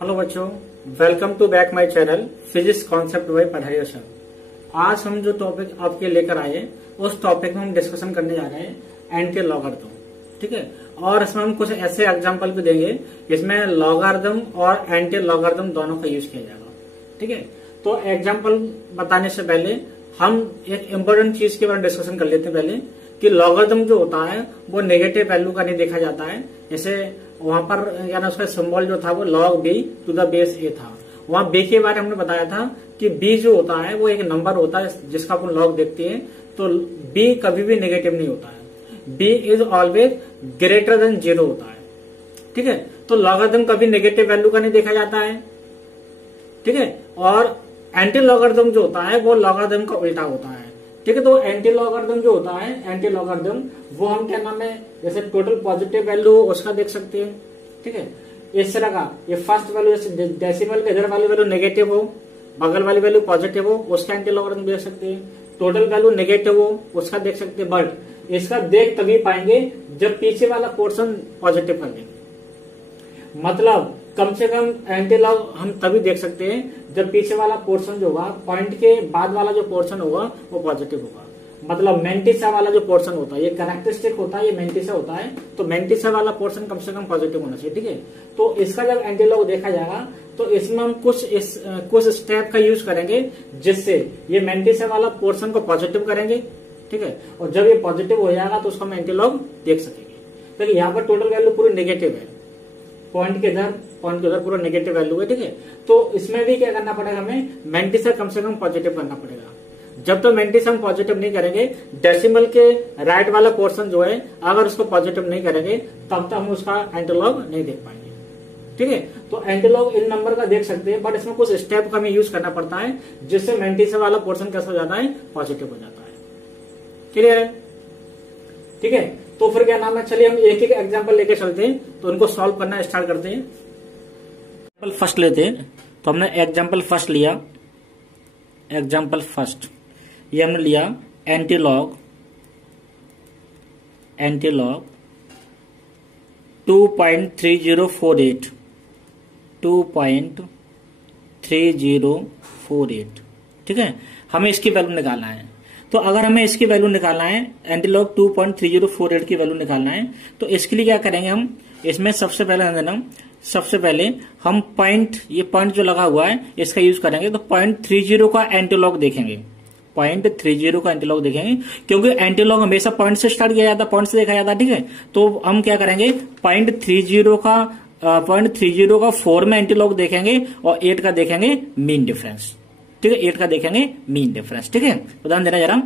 Hello बच्चों, welcome to back my channel physics concept by पढ़ाई sir. आज हम जो टॉपिक आपके लेकर आए उस टॉपिक में हम डिस्कशन करने जा रहे हैं एंटी लॉगरिथम। ठीक है, और इसमें हम कुछ ऐसे एग्जांपल भी देंगे जिसमें लॉगरिथम और एंटी लॉगरिथम दोनों का यूज किया जाएगा। ठीक है, तो एग्जांपल बताने से पहले हम एक इम्पोर्टेंट चीज के बारे में डिस्कशन कर लेते हैं पहले कि लॉगरिथम जो होता है वो नेगेटिव वैल्यू का नहीं देखा जाता है। जैसे वहां पर यानी उसका सिंबल जो था वो log b to the base a था। वहां b के बारे में हमने बताया था कि b जो होता है वो एक नंबर होता है जिसका अपन log देखते हैं, तो b कभी भी नेगेटिव नहीं होता है। b is always greater than 0 होता है। ठीक है, तो लॉगरिथम कभी नेगेटिव वैल्यू का नहीं देखा जाता है। ठीक है, और एंटी लॉगरिथम जो होता है वो लॉगरिथम का उल्टा होता है। ठीक है, तो एंटी लॉगरिथम जो होता है, एंटी लॉगरिथम वो हम क्या नाम है, जैसे टोटल पॉजिटिव वैल्यू उसका देख सकते हैं। ठीक है, इस तरह का ये फर्स्ट वैल्यू जैसे डेसिमल के इधर वाली वैल्यू नेगेटिव हो, बगल वाली वैल्यू पॉजिटिव हो, उसका एंटी लॉगरिथम देख सकते हैं। टोटल वैल्यू नेगेटिव हो उसका देख सकते हैं, बट इसका देख तभी पाएंगे जब पीछे वाला पोर्शन पॉजिटिव कर देंगे। मतलब कम से कम एंटी लॉग हम तभी देख सकते हैं जब पीछे वाला पोर्शन जो होगा, पॉइंट के बाद वाला जो पोर्शन होगा वो पॉजिटिव होगा। मतलब मेंटिसा वाला जो पोर्शन होता है, ये कैरेक्टरिस्टिक होता है, ये मेंटिसा होता है, तो मेंटिसा वाला पोर्शन कम से कम पॉजिटिव होना चाहिए। ठीक है, तो इसका जब एंटी लॉग देखा जाएगा तो इसमें हम कुछ स्टेप का यूज करेंगे जिससे ये मेंटिसा वाला पोर्शन को पॉजिटिव करेंगे। ठीक है, और जब ये पॉजिटिव हो जाएगा तो उसको हम एंटी लॉग देख सकेंगे। तो यहाँ पर टोटल वैल्यू पूरी नेगेटिव है, पॉइंट के उधर पूरा नेगेटिव वैल्यू है। ठीक है, तो इसमें भी क्या करना पड़ेगा, हमें मेंटिसा कम से कम पॉजिटिव करना पड़ेगा। जब तो मेंटिसा हम पॉजिटिव नहीं करेंगे, डेसिमल के राइट वाला पोर्शन जो है अगर उसको पॉजिटिव नहीं करेंगे तब तक हम उसका एंटीलॉग नहीं देख पाएंगे। ठीक है, तो एंटीलॉग इन नंबर का देख सकते हैं, बट इसमें कुछ स्टेप का हमें यूज करना पड़ता है जिससे मेंटिसा वाला पोर्शन कैसा हो जाता है, पॉजिटिव हो जाता है। क्लियर है? ठीक है, तो फिर क्या नाम है, चलिए हम एक एक एग्जांपल लेके चलते हैं, तो उनको सॉल्व करना स्टार्ट करते हैं। एग्जांपल फर्स्ट लेते हैं, तो हमने एग्जांपल फर्स्ट लिया, एग्जांपल फर्स्ट ये हमने लिया एंटीलॉग 2.3048 2.3048। ठीक है, हमें इसकी वैल्यू निकालना है। तो अगर हमें इसकी वैल्यू निकालना है, एंटीलॉग 2.3048 की वैल्यू निकालना है, तो इसके लिए क्या करेंगे हम, इसमें सबसे पहले हम पॉइंट, ये पॉइंट जो लगा हुआ है इसका यूज करेंगे। तो 0.30 का एंटीलॉग देखेंगे, 0.30 का एंटीलॉग देखेंगे, क्योंकि एंटीलॉग हमेशा पॉइंट से स्टार्ट किया जाता है, पॉइंट से देखा जाता है। ठीक है, तो हम क्या करेंगे, 0.30 का 4 में एंटीलॉग देखेंगे और 8 का देखेंगे मीन डिफरेंस। ठीक है, 8 का देखेंगे मीन डिफरेंस। ठीक है, उदाहरण देना जरा,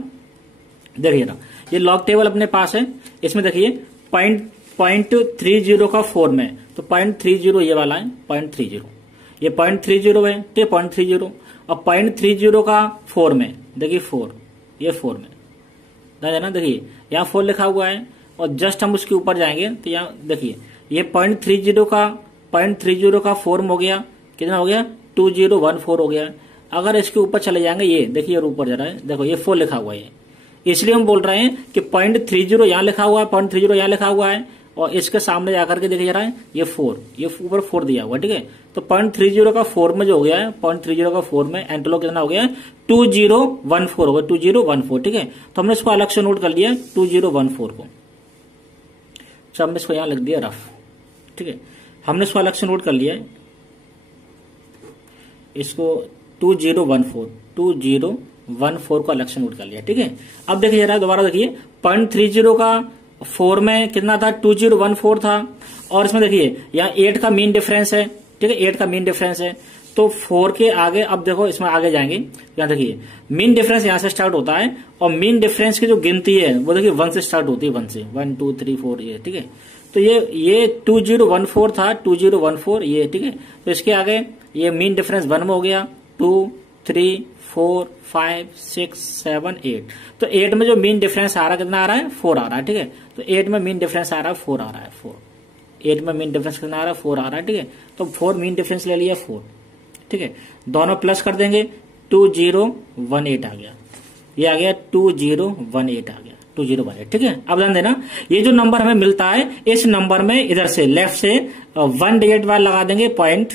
देखिए जरा, ये लॉग टेबल अपने पास है, इसमें देखिए 0.30 का 4 में, तो 0.30 ये वाला है, 0.30 ये 0.30 है, तो 0.30 और 0.30 का 4 में देखिए 4, ये 4 में ना, देखिए यहाँ 4 लिखा हुआ है, और जस्ट हम उसके ऊपर जाएंगे तो यहाँ देखिए ये 0.30 का 4 में हो गया, कितना हो गया, 2014 हो गया। अगर इसके ऊपर चले जाएंगे, ये देखिए और ऊपर जा रहा है, देखो ये 4 लिखा हुआ है, इसलिए हम बोल रहे हैं कि 0.30 यहाँ लिखा हुआ है, 0.30 यहाँ लिखा हुआ है, और इसके सामने जाकर के देखे जा रहा है ये 4, ये ऊपर 4 दिया हुआ है। ठीक है, तो 0.30 का 4 में जो हो गया है, 0.30 का 4 में एंटीलॉग कितना हो गया है, 2014 होगा, 2014। ठीक है, तो हमने इसको अलग से नोट कर लिया 2014 को, तो हमने इसको यहां लिख दिया रफ। ठीक है, हमने इसको अलग से नोट कर लिया है, इसको 2014 को अलग से नोट कर लिया। ठीक है, अब देखिए जरा दोबारा देखिए, 0.30 का 4 में कितना था, 2014 था, और इसमें देखिए यहाँ 8 का मीन डिफरेंस है। ठीक है, 8 का मीन डिफरेंस है, तो 4 के आगे, अब देखो इसमें आगे जाएंगे, यहाँ देखिए मीन डिफरेंस यहाँ से स्टार्ट होता है, और मीन डिफरेंस की जो गिनती है वो देखिए 1 से स्टार्ट होती है, 1 से 1 2 3 4 ये। ठीक है, तो ये 2014 था, 2014 ये। ठीक है, तो इसके आगे ये मीन डिफरेंस 1 में हो गया, 2 3 4 5 6 7 8, तो 8 में जो मीन डिफरेंस आ रहा है कितना आ रहा है, 4 आ रहा है। ठीक है, तो 8 में मीन डिफरेंस आ रहा है 4 आ रहा है, 4, 8 में मीन डिफरेंस कितना आ रहा है, 4 आ रहा है। ठीक है, तो 4 मीन डिफरेंस ले लिया 4। ठीक है, दोनों प्लस कर देंगे, 2018 आ गया, ये आ गया 2018 आ गया, 2018। ठीक है, अब ध्यान देना, ये जो नंबर हमें मिलता है, इस नंबर में इधर से लेफ्ट से 1 डिजिट बाद लगा देंगे पॉइंट,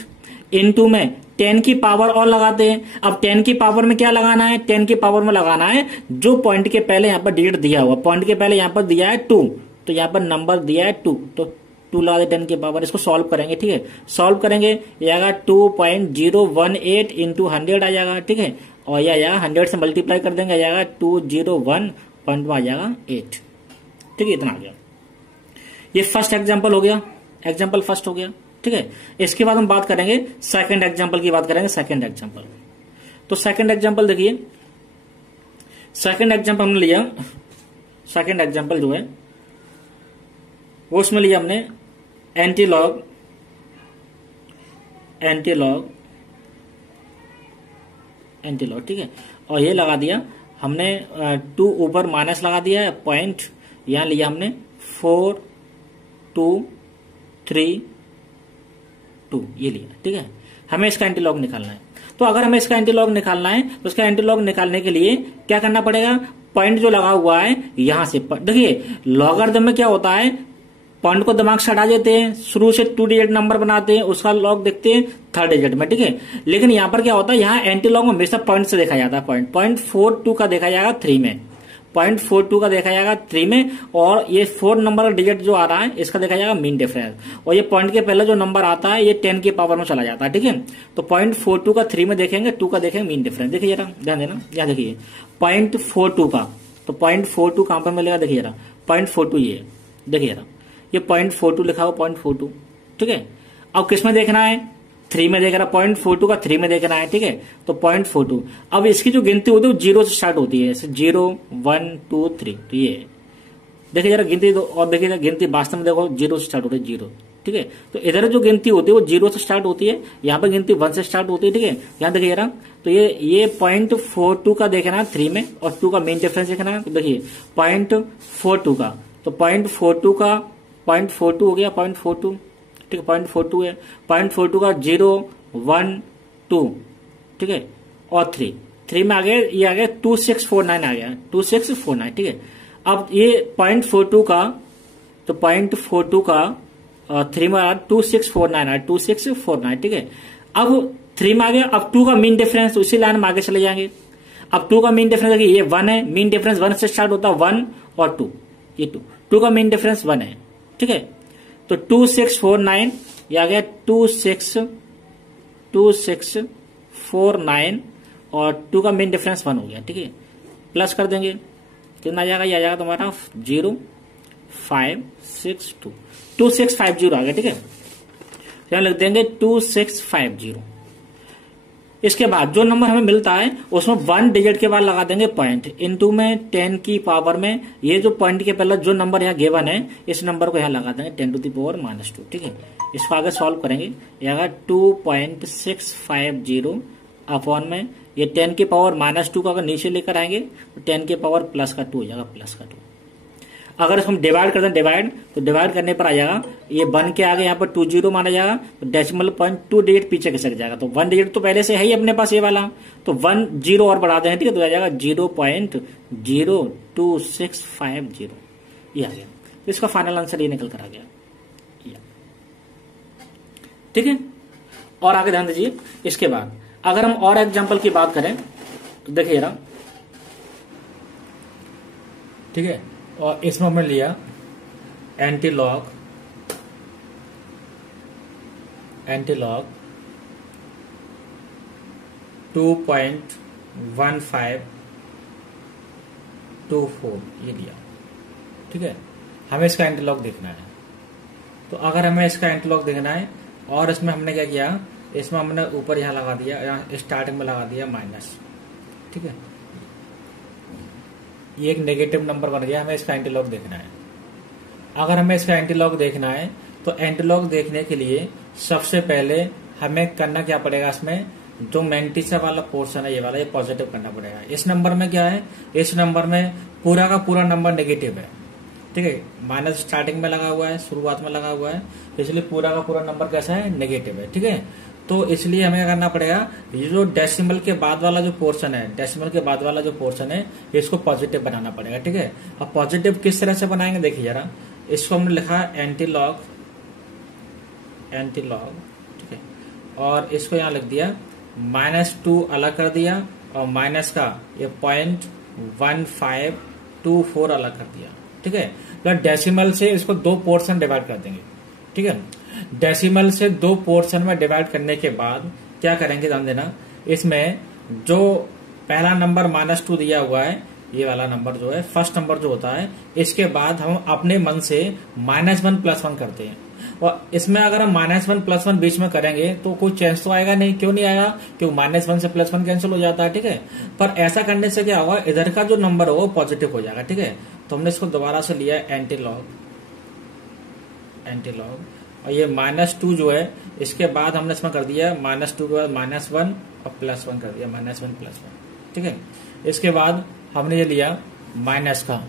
इनटू में 10 की पावर और लगाते हैं। अब 10 की पावर में क्या लगाना है, 10 की पावर में लगाना है जो पॉइंट के पहले यहाँ पर डिजिट दिया हुआ, पॉइंट के पहले यहाँ पर दिया है 2, तो यहाँ पर नंबर दिया है 2, तो 2 लगा दे 10 की पावर। इसको सॉल्व करेंगे, ठीक है, सॉल्व करेंगे, ये आएगा 2.018 इंटू 100 आ जाएगा, ठीक है, और यह आएगा 100 से मल्टीप्लाई कर देंगे, आएगा 201 आ जाएगा 8, ठीक है, इतना आ गया। ये फर्स्ट एग्जाम्पल हो गया, एग्जाम्पल फर्स्ट हो गया, ठीक है। इसके बाद हम बात करेंगे सेकंड एग्जाम्पल की, बात करेंगे सेकंड एग्जाम्पल। तो सेकंड एग्जाम्पल देखिए, सेकंड एग्जाम्पल हमने लिया, सेकंड एग्जाम्पल जो है वो उसमें लिया हमने एंटीलॉग, एंटीलॉग, एंटीलॉग, ठीक है, और ये लगा दिया हमने 2 ऊपर माइनस लगा दिया है, पॉइंट यहां लिया हमने 4 2 3 2 ये लिया, ठीक है। हमें इसका एंटीलॉग निकालना है, तो अगर हमें इसका एंटीलॉग निकालना है तो इसका एंटीलॉग निकालने के लिए क्या करना पड़ेगा, पॉइंट जो लगा हुआ है यहां से, देखिए लॉगरिथम में क्या होता है, पॉइंट को दिमाग से हटा देते हैं, शुरू से 2 डिजिट नंबर बनाते हैं, उसका लॉग देखते हैं 3rd डिजिट में, ठीक है। लेकिन यहां पर क्या होता है, यहाँ एंटीलॉग में हमेशा पॉइंट से देखा जाता है, पॉइंट 42 का देखा जाएगा 3 में, 0.42 का देखा जाएगा 3 में, और ये 4 नंबर का डिजिट जो आ रहा है इसका देखा जाएगा मीन डिफरेंस, और ये पॉइंट के पहले जो नंबर आता है ये 10 की पावर में चला जाता है, ठीक है। तो 0.42 का 3 में देखेंगे, 2 का देखेंगे मीन डिफरेंस, देखिए जरा ध्यान देना, यहाँ देखिए 0.42 का, तो 0.42 कहां पर मिलेगा, देखिए जरा 0.42 ये देखिए जरा, ये 0.42 लिखा हुआ 0.42, ठीक है। अब किस में देखना है, 3 में देखना, 0.42 का 3 में देखना है, ठीक है, तो 0.42। अब इसकी जो गिनती होती है वो 0 से स्टार्ट होती है, 0 1 2 3, तो ये देखिए जरा गिनती, और देखिए जरा गिनती वास्तव में देखो 0 से स्टार्ट होती है, 0, ठीक है। तो इधर जो गिनती होती है वो 0 से स्टार्ट होती है, यहाँ पर गिनती 1 से स्टार्ट होती है, ठीक है। यहाँ देखिए जरा, तो ये 0.42 का देखना है 3 में, और 2 का मेन डिफरेंस देखना है, तो देखिए 0.42 का, तो 0.42 का 0.42 हो गया, 0.42, ठीक है, 0.42 है, 0.42 का 0 1 2, ठीक है, और 3 में आ गया, ये आ गया 2649 आ गया, 2649, ठीक है। अब ये 0.42 का, तो 0.42 का 3 में आ 2649 आ, 2649, ठीक है। अब 3 में आ गया, अब 2 का मीन डिफरेंस, उसी लाइन में आगे चले जाएंगे। अब 2 का मीन डिफरेंस देखिए, ये 1 है, मीन डिफरेंस 1 से स्टार्ट होता है, 1 और 2, ये 2 का मीन डिफरेंस 1 है, ठीक है। तो 2649 ये आ गया 2649, और 2 का मेन डिफरेंस 1 हो गया, ठीक है। प्लस कर देंगे, कितना आ जाएगा, ये आ जाएगा तुम्हारा 0562, 2650 आ गया, ठीक है। यहां लिख देंगे 2650। इसके बाद जो नंबर हमें मिलता है उसमें 1 डिजिट के बाद लगा देंगे पॉइंट, इनटू में 10 की पावर में, ये जो पॉइंट के पहले जो नंबर यहाँ गिवन है इस नंबर को यहाँ लगा देंगे 10 टू द पावर -2, ठीक है। इसको आगे सॉल्व करेंगे, ये आएगा 2.650 अपॉन में, ये 10 की पावर -2 का अगर नीचे लेकर आएंगे तो 10 की पावर प्लस का 2 हो जाएगा, प्लस का 2। अगर हम डिवाइड करते हैं, डिवाइड, तो डिवाइड करने पर आ जाएगा, ये 1 के आगे यहाँ पर 20 माना जाएगा, तो डेसिमल पॉइंट 2 डिजिट पीछे खिसक जाएगा, तो 1 डिजिट तो पहले से है ही अपने पास ये वाला, तो 1 0 और बढ़ा दें, ठीक है, तो आ जाएगा 0.02650, ये आ गया। तो इसका फाइनल आंसर ये निकल कर आ गया, ठीक है। और आगे ध्यान दीजिए, इसके बाद अगर हम और एग्जाम्पल की बात करें तो देखिए ना, ठीक है, और इसमें हमने लिया एंटीलॉग 2.1524 ये लिया, ठीक है। हमें इसका एंटीलॉग देखना है, तो अगर हमें इसका एंटीलॉग देखना है, और इसमें हमने क्या किया, इसमें हमने ऊपर यहाँ लगा दिया, यहाँ स्टार्टिंग में लगा दिया माइनस, ठीक है, ये एक नेगेटिव नंबर बन गया। हमें इसका एंटीलॉग देखना है। अगर हमें इसका एंटीलॉग देखना है तो एंटीलॉग देखने के लिए सबसे पहले हमें करना क्या पड़ेगा, इसमें जो मैंटिसा वाला पोर्शन है ये वाला, ये पॉजिटिव करना पड़ेगा। इस नंबर में क्या है, इस नंबर में पूरा का पूरा नंबर नेगेटिव है, ठीक है, माइनस स्टार्टिंग में लगा हुआ है, शुरुआत में लगा हुआ है, इसलिए पूरा का पूरा नंबर कैसा है, नेगेटिव है, ठीक है। तो इसलिए हमें क्या करना पड़ेगा, ये जो डेसिमल के बाद वाला जो पोर्शन है, डेसिमल के बाद वाला जो पोर्शन है इसको पॉजिटिव बनाना पड़ेगा, ठीक है। अब पॉजिटिव किस तरह से बनाएंगे, देखिए जरा, इसको हमने लिखा एंटीलॉग, ठीक है, और इसको यहाँ लिख दिया -2 अलग कर दिया और माइनस का ये 0.1524 अलग कर दिया। ठीक है, मतलब डेसिमल से इसको 2 पोर्शन डिवाइड कर देंगे। ठीक है, डेसिमल से 2 पोर्शन में डिवाइड करने के बाद क्या करेंगे ध्यान देना, इसमें जो पहला नंबर -2 दिया हुआ है, ये वाला नंबर जो है फर्स्ट नंबर जो होता है, इसके बाद हम अपने मन से -1 + 1 करते हैं। और इसमें अगर हम -1 + 1 बीच में करेंगे तो कोई चेंज तो आएगा नहीं। क्यों नहीं आएगा? क्योंकि -1 से +1 कैंसिल हो जाता है। ठीक है, पर ऐसा करने से क्या होगा, इधर का जो नंबर होगा पॉजिटिव हो जाएगा। ठीक है, तो हमने इसको दोबारा से लिया एंटी लॉग, और ये -2 जो है इसके बाद हमने इसमें कर दिया -2 के बाद -1 और +1 कर दिया, -1 + 1। ठीक है, इसके बाद हमने ये लिया माइनस का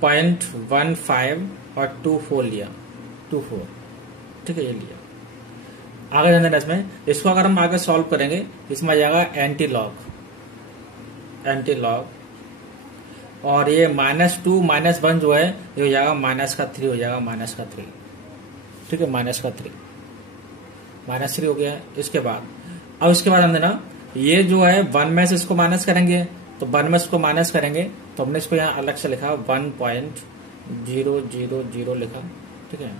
0.15 और 24 लिया, 24। ठीक है, ये लिया। आगे जाने इसमें, इसको अगर हम आगे सॉल्व करेंगे, इसमें आ जाएगा एंटी लॉग, और ये -2 -1 जो है ये हो जाएगा -3 हो जाएगा, -3। ठीक है, -3 हो गया। इसके बाद अब इसके बाद हम देना ये जो है 1 में से इसको माइनस करेंगे, तो 1 में इसको माइनस करेंगे तो हमने इसको यहाँ अलग से लिखा 1.000 लिखा। ठीक है,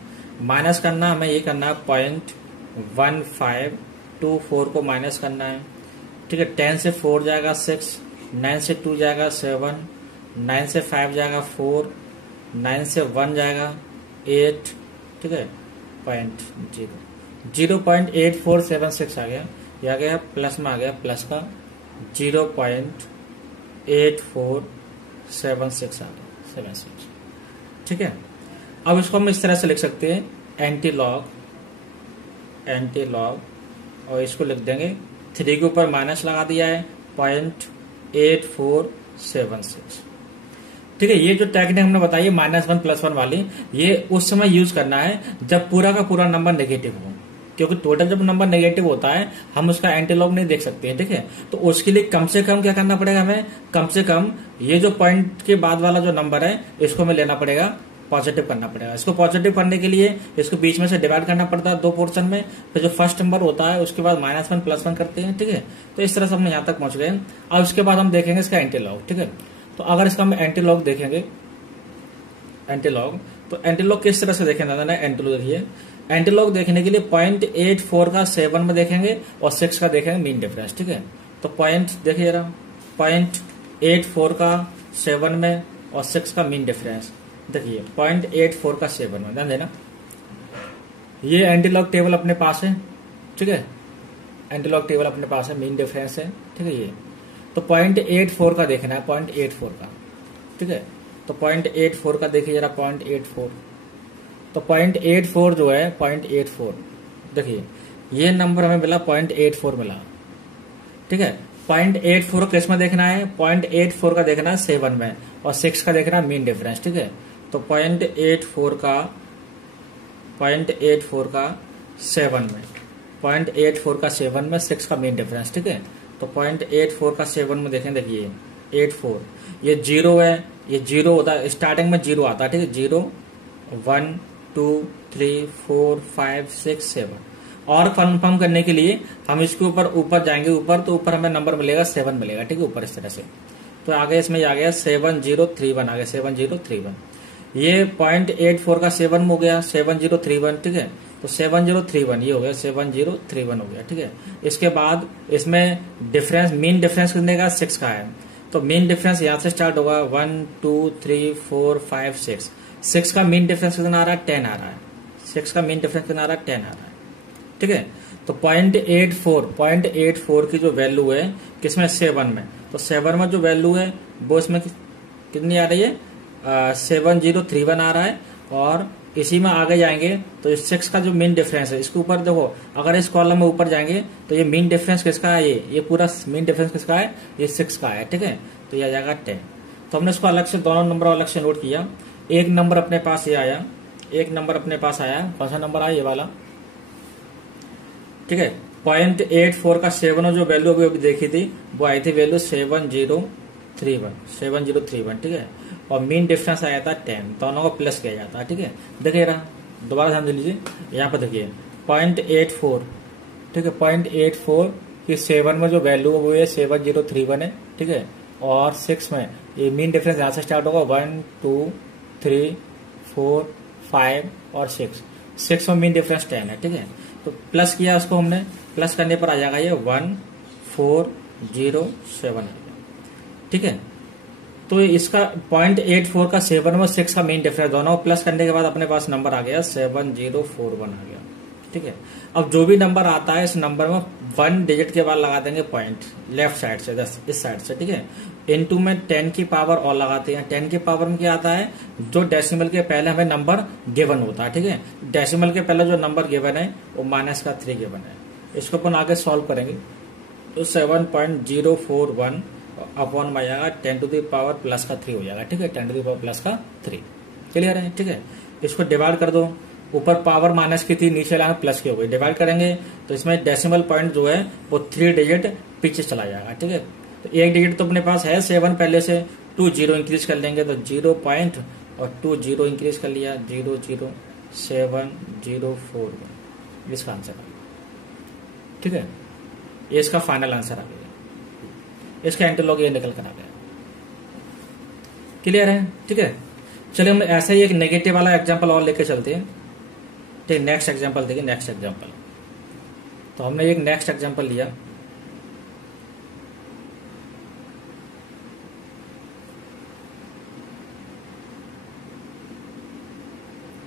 माइनस करना हमें ये करना है 0.1524 को माइनस करना है। ठीक है, 10 से 4 जाएगा 6, 9 से 2 जाएगा 7, 9 से 5 जाएगा 4, 9 से 1 जाएगा 8। ठीक है, 0.8476 आ गया, ये आ गया प्लस में, आ गया प्लस का 0.8476 आ गया, 76। ठीक है, अब इसको हम इस तरह से लिख सकते हैं एंटी लॉग, और इसको लिख देंगे 3 के ऊपर माइनस लगा दिया है 0.8476। ठीक है, ये जो टेक्निक हमने बताई है -1 + 1 वाली, ये उस समय यूज करना है जब पूरा का पूरा नंबर नेगेटिव हो, क्योंकि टोटल जब नंबर नेगेटिव होता है हम उसका एंटी लॉग नहीं देख सकते हैं। ठीक है, तो उसके लिए कम से कम क्या करना पड़ेगा, हमें कम से कम ये जो पॉइंट के बाद वाला जो नंबर है इसको हमें लेना पड़ेगा, पॉजिटिव करना पड़ेगा। इसको पॉजिटिव करने के लिए इसको बीच में से डिवाइड करना पड़ता है 2 पोर्शन में, फिर जो फर्स्ट नंबर होता है उसके बाद -1 + 1 करते हैं। ठीक है, तो इस तरह से हम यहाँ तक पहुंच गए। अब उसके बाद हम देखेंगे इसका एंटी लॉग। ठीक है, तो अगर इसका हम एंटी लॉग देखेंगे, तो एंटी लॉग किस तरह से देखें दादा, एंटी लॉग देखिए, एंटी लॉग देखने के लिए 0.84 का 7 में देखेंगे और 6 का देखेंगे मीन डिफरेंस। ठीक है, तो पॉइंट देखिए जरा, 0.84 का 7 में और 6 का मीन डिफरेंस देखिए, 0.84 का 7 में, ध्यान देना। ये एंटी लॉग टेबल अपने पास है। ठीक है, एंटी लॉग टेबल अपने पास है, मीन डिफरेंस है। ठीक है, ये तो 0.84 का देखना है, 0.84 का। ठीक है, तो 0.84 का देखिए जरा, 0.84, तो 0.84 जो है 0.84 देखिए, ये नंबर हमें मिला 0.84 मिला। ठीक है, 0.84 किस में देखना है, 0.84 का देखना है 7 में और 6 का देखना है मीन डिफरेंस। ठीक है, तो 0.84 का 7 में, 0.84 का 7 में 6 का मीन डिफरेंस। ठीक है, तो 0.84 का 7 में देखें, देखिए 84, ये 0 है, ये 0 होता है, स्टार्टिंग में 0 आता है। ठीक है, 0 1 2 3 4 5 6 7, और कंफर्म करने के लिए हम इसके ऊपर जाएंगे, ऊपर तो ऊपर हमें नंबर मिलेगा 7 मिलेगा। ठीक है, ऊपर इस तरह से, तो आगे इसमें आ गया 7031 आ गया, 7031। ये 0.84 का 7 हो गया 7031। ठीक है, तो 7031 ये हो गया, 7031 हो गया। ठीक है, इसके बाद इसमें डिफरेंस, मीन डिफरेंस कितने का, 6 का है, तो मीन डिफरेंस यहाँ से स्टार्ट होगा 1 2 3 4 5 6, 6 का मीन डिफरेंस कितना आ रहा है, 10 आ रहा है, 6 का मीन डिफरेंस कितना आ रहा है, 10 आ रहा है। ठीक है, तो 0.84 की जो वैल्यू है किसमें, 7 में, तो 7 में जो वैल्यू है वो इसमें कितनी आ रही है, 7031 आ रहा है। और इसी में आगे जाएंगे तो इस 6 का जो मीन डिफरेंस है, इसके ऊपर देखो, अगर इस कॉलम में ऊपर जाएंगे तो ये मीन डिफरेंस किसका है, ये पूरा मीन डिफरेंस किसका है, ये 6 का है। ठीक है, तो ये आ जाएगा 10। तो हमने इसको अलग से, दोनों नंबर अलग से नोट किया। एक नंबर अपने पास ये आया, एक नंबर अपने पास आया, कौन सा नंबर आया, ये वाला। ठीक है, 0.84 का 7 जो वैल्यू अभी देखी थी वो आई थी वैल्यू 7031। 7031, ठीक है। और मीन डिफरेंस आया था 10, दोनों को प्लस किया जाता है, ठीक है। देखिए रहा, दोबारा ध्यान दे लीजिए, यहाँ पर देखिए 0.84, ठीक है। 0.84 की 7 में जो वैल्यू है वो ये 7031 है, ठीक है। और 6 में ये मीन डिफरेंस यहाँ से स्टार्ट होगा 1 2 3 4 5 और 6 में मीन डिफरेंस 10 है, ठीक है। तो प्लस किया उसको हमने, प्लस करने पर आ जाएगा ये 1407, ठीक है। तो इसका 0.84 का 7 और 6 का मेन डिफरेंस, दोनों प्लस करने के बाद अपने पास नंबर आ गया 7041 आ गया, ठीक है। अब जो भी नंबर आता है इस नंबर में 1 डिजिट के बाद लगा देंगे पॉइंट लेफ्ट साइड से, इस साइड से, ठीक है। इनटू में 10 की पावर और लगाते हैं। 10 की पावर में क्या आता है, जो डेसिमल के पहले हमें नंबर गिवन होता है, ठीक है। डेसिमल के पहले जो नंबर गिवन है वो -3 गिवन है। इसको अपन आगे सॉल्व करेंगे तो 7.041 अपॉन में आएगा 10 टू द पावर प्लस का 3 हो जाएगा, ठीक है। 10 टू द पावर प्लस का 3 क्लियर है, ठीक है। इसको डिवाइड कर दो, ऊपर पावर माइनस की थी, नीचे लाना प्लस की हो गई। डिवाइड करेंगे तो इसमें डेसिमल पॉइंट जो है वो 3 डिजिट पीछे चला जाएगा, ठीक है। तो 1 डिजिट तो अपने पास है 7 पहले से, 2 0 इंक्रीज कर लेंगे तो 0 पॉइंट और 2 0 इंक्रीज कर लिया 00704, इसका आंसर आ गया, ठीक है। ये इसका फाइनल आंसर आ गया, इसका एंटीलॉग ये निकल कर आ गया, क्लियर है, ठीक है। चलिए हम ऐसा ही एक नेगेटिव वाला एग्जांपल और लेके चलते हैं, ठीक। नेक्स्ट एग्जांपल देखिए, नेक्स्ट एग्जांपल। तो हमने एक नेक्स्ट एग्जांपल लिया,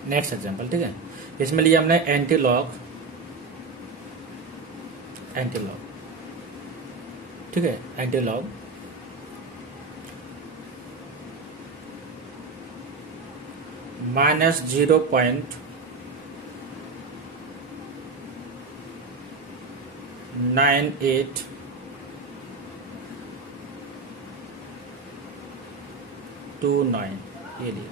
नेक्स्ट एग्जांपल, ठीक है। इसमें लिया हमने एंटीलॉग, ठीक है। एंटीलॉग -0.9829 ये लिया,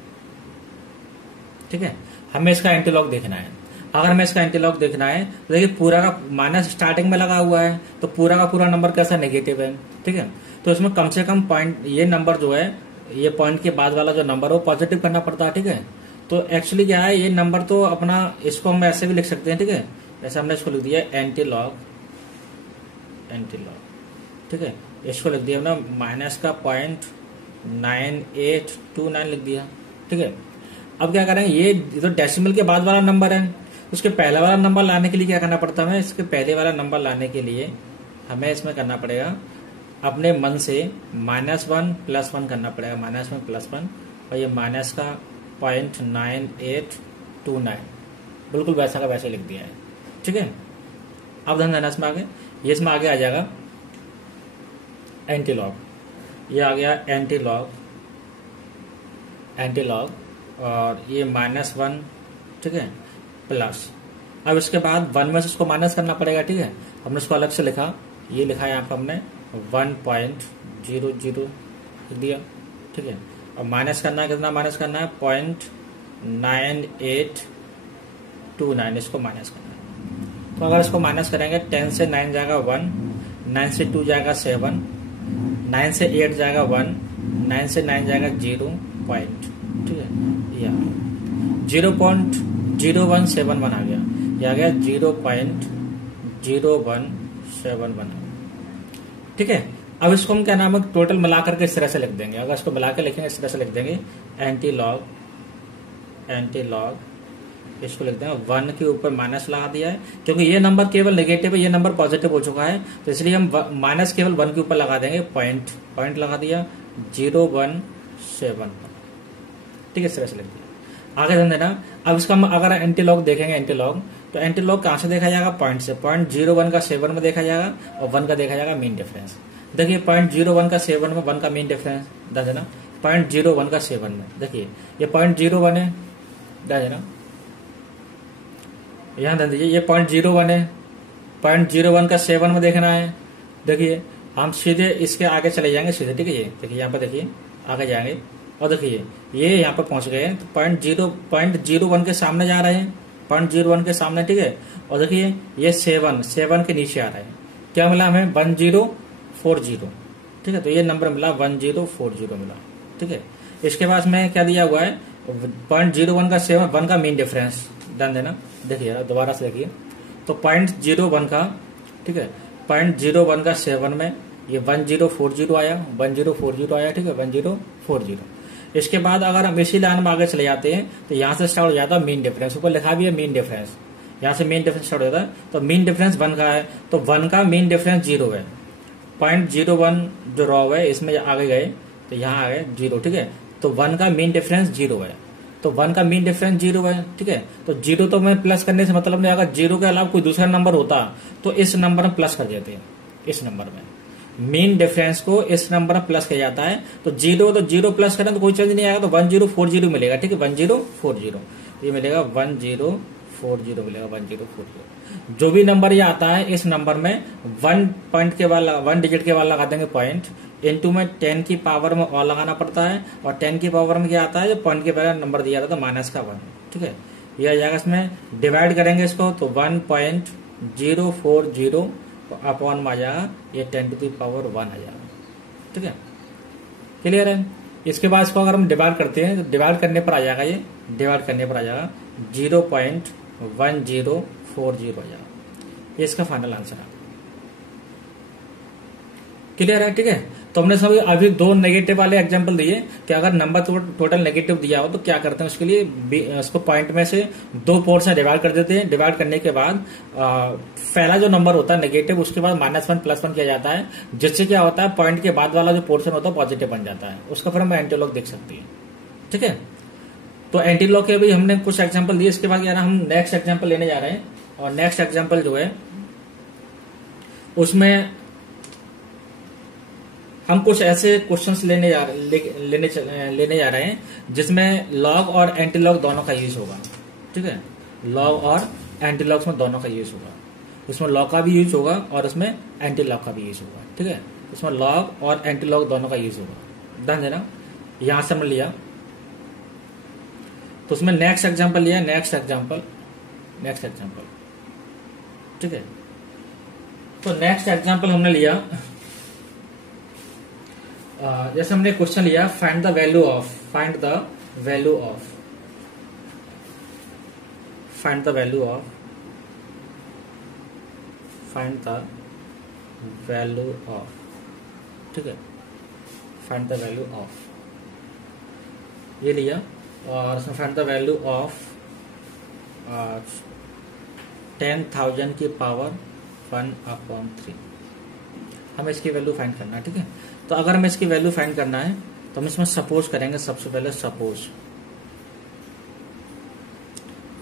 ठीक है। हमें इसका एंटीलॉग देखना है। अगर हमें इसका एंटीलॉग देखना है तो देखिए पूरा का माइनस स्टार्टिंग में लगा हुआ है, तो पूरा का पूरा नंबर कैसा नेगेटिव है, ठीक है। तो इसमें कम से कम पॉइंट, ये नंबर जो है, ये पॉइंट के बाद वाला जो नंबर हो पॉजिटिव करना पड़ता है, ठीक है। तो एक्चुअली क्या है, ये नंबर तो अपना, इसको हम ऐसे भी लिख सकते हैं, ठीक है। जैसे हमने इसको लिख दिया एंटीलॉग, ठीक है। इसको लिख दिया हमने माइनस का 0.9829 लिख दिया, ठीक है। अब क्या करेंगे, ये तो डेसिमल के बाद वाला नंबर है, उसके पहले वाला नंबर लाने के लिए क्या करना पड़ता है, इसके पहले वाला नंबर लाने के लिए हमें इसमें करना पड़ेगा अपने मन से -1 + 1 करना पड़ेगा, -1 + 1, और ये माइनस का 0.9829 बिल्कुल वैसा का वैसे लिख दिया है, ठीक है। अब ध्यान देना इसमें आगे, ये इसमें आगे आ जाएगा एंटीलॉग, ये आ गया एंटीलॉग और ये -1, ठीक है, प्लस। अब इसके बाद 1 में से उसको माइनस करना पड़ेगा, ठीक है। हमने उसको अलग से लिखा, ये लिखा है यहाँ पर हमने 1.00 लिख दिया, ठीक है। और माइनस करना है, कितना माइनस करना है, 0.9829, इसको माइनस करना है। तो अगर इसको माइनस करेंगे, 10 से 9 जाएगा 1, 9 से 2 जाएगा 7, 9 से 8 जाएगा 1, 9 से 9 जाएगा 0 पॉइंट, ठीक है। यह 0.0171 आ गया, यह आ गया 0.0171, ठीक है। अब इसको हम क्या नाम है, टोटल मिलाकर के इस तरह से लिख देंगे। अगर इसको मिलाकर लिखेंगे इस तरह से लिख देंगे एंटीलॉग, इसको लिख देंगे 1 के ऊपर माइनस लगा दिया है, क्योंकि ये नंबर केवल नेगेटिव है, ये नंबर पॉजिटिव हो चुका है, तो इसलिए हम माइनस केवल 1 के ऊपर लगा देंगे, पॉइंट लगा दिया 0.171, ठीक है। इस तरह से लिख दिया। आगे ध्यान देना, अब इसका हम अगर एंटीलॉग देखेंगे, एंटीलॉग तो एंटीलॉग कहां से देखा जाएगा, पॉइंट से। 0.01 का 7 में देखा जाएगा और 1 का देखा जाएगा मीन डिफरेंस। देखिए 0.01 का 7 में 1 का मीन डिफरेंस, ध्यान देना 0.01 का 7 में, देखिए ये 0.01 है, ध्यान देना, यहाँ ध्यान दीजिए, ये 0.01 है, 0.01 का 7 में देखना है। देखिए हम सीधे इसके आगे चले जाएंगे सीधे, ठीक है। ये देखिए यहाँ पर, देखिए आगे जाएंगे और देखिए ये यहाँ पर पहुंच गए, तो 0.01 के सामने जा रहे हैं, 0.01 के सामने, ठीक है। और देखिए ये 7 के नीचे आ रहा है, क्या मिला हमें 1040, ठीक है। तो ये नंबर मिला 1040 मिला, ठीक है। इसके बाद में क्या दिया हुआ है 0.01 का 7 1 का मीन डिफरेंस, ध्यान देना, देखिए दोबारा से देखिए। तो 0.01 का, ठीक है, 0.01 का 7 में ये 1040 आया, 1040 आया, ठीक है, 1040। इसके बाद अगर हम इसी लाइन में आगे चले जाते हैं तो यहाँ से स्टार्ट हो जाता है मीन डिफरेंस, ऊपर लिखा भी है मीन डिफरेंस, यहाँ से मीन डिफरेंस स्टार्ट होता है। तो मीन डिफरेंस 1 का है, तो 1 का मीन डिफरेंस 0 है। 0.01 जो रॉ है इसमें आगे गए तो यहाँ आ गए 0, ठीक है। तो 1 का मीन डिफरेंस 0 है, तो 1 का मीन डिफरेंस 0 है, ठीक है। तो 0 तो मैं प्लस करने से मतलब नहीं, अगर 0 के अलावा कोई दूसरा नंबर होता तो इस नंबर में प्लस कर देते हैं। इस नंबर में मीन डिफरेंस को इस नंबर में प्लस किया जाता है। तो 0 प्लस करें तो कोई चेंज नहीं आएगा, तो 1040 मिलेगा, ठीक है, 1040 ये मिलेगा, 1040 मिलेगा, 1040। जो भी नंबर ये आता है इस नंबर में 1 डिजिट के बाद लगा देंगे पॉइंट, इनटू में 10 की पावर में और लगाना पड़ता है, और 10 की पावर में क्या आता है, जो पॉइंट के पहले नंबर दिया था माइनस का 1, ठीक है। यह आ जाएगा, इसमें डिवाइड करेंगे इसको तो 1.040 अपॉन में आ जाएगा ये 10 to the power 1 आ जाएगा, ठीक है, क्लियर है। इसके बाद इसको अगर हम डिवाइड करते हैं तो डिवाइड करने पर आ जाएगा, ये डिवाइड करने पर आ जाएगा 0.1040 आ जाएगा, ये इसका फाइनल आंसर है, क्लियर है, ठीक है। तो हमने सभी अभी 2 नेगेटिव वाले एग्जांपल दिए कि अगर नंबर टोटल नेगेटिव दिया हो तो क्या करते हैं, उसके लिए उसको पॉइंट में से 2 पोर्शन डिवाइड कर देते हैं। डिवाइड करने के बाद पहला जो नंबर होता है नेगेटिव, उसके बाद -1 +1 किया जाता है, जिससे क्या होता है पॉइंट के बाद वाला जो पोर्शन होता है पॉजिटिव बन जाता है, उसका फिर हम एंटीलॉग देख सकते हैं, ठीक है। तो एंटीलॉग के भी हमने कुछ एग्जाम्पल दिए। इसके बाद यार हम नेक्स्ट एग्जाम्पल लेने जा रहे हैं, और नेक्स्ट एग्जाम्पल जो है उसमें हम कुछ ऐसे क्वेश्चंस लेने जा रहे हैं जिसमें लॉग और एंटीलॉग दोनों का यूज होगा, ठीक है। लॉग और एंटीलॉग में दोनों का यूज होगा, उसमें लॉग का भी यूज होगा और उसमें एंटीलॉग का भी यूज होगा, ठीक है। उसमें लॉग और एंटीलॉग दोनों का यूज होगा, ध्यान देना। यहां से हमने लिया तो उसमें नेक्स्ट एग्जाम्पल लिया, नेक्स्ट एग्जाम्पल, ठीक है। तो नेक्स्ट एग्जाम्पल हमने लिया, जैसे हमने क्वेश्चन लिया find the value of, find the value of, find the value of, find the value of, ठीक है, फाइंड द वैल्यू ऑफ, ये लिया। और उसमें फाइंड द वैल्यू ऑफ 10,000 की पावर 1/3, हमें इसकी वैल्यू फाइंड करना है, ठीक है। तो अगर हमें इसकी वैल्यू फाइंड करना है तो हम इसमें सपोज करेंगे, सबसे पहले सपोज,